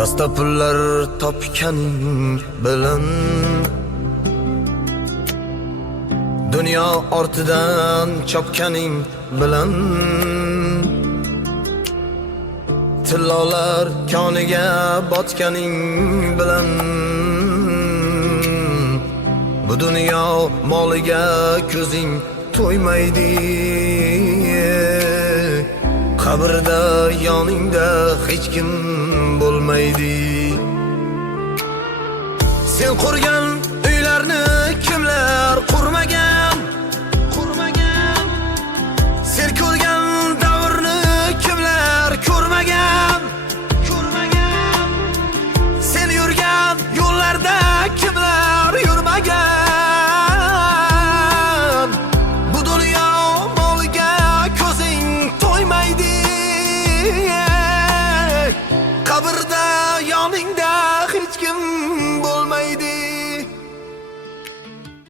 Dasta pullar topganing bilan dunyo ortidan chopganing bilan tillolar koniga botganing bilan bu dunyo moliga ko'zing to'ymaydi. Qabrda yoningda hech kim bo'lmaydi. Sen qurgan uylarni kimlar qurmagan? Sen ko'rgan davrni kimlar ko'rmagan? Sen yurgan yo'llarda kimlar yurmagan? Bu dunyo moliga ko'zing to'ymaydi. Qabrda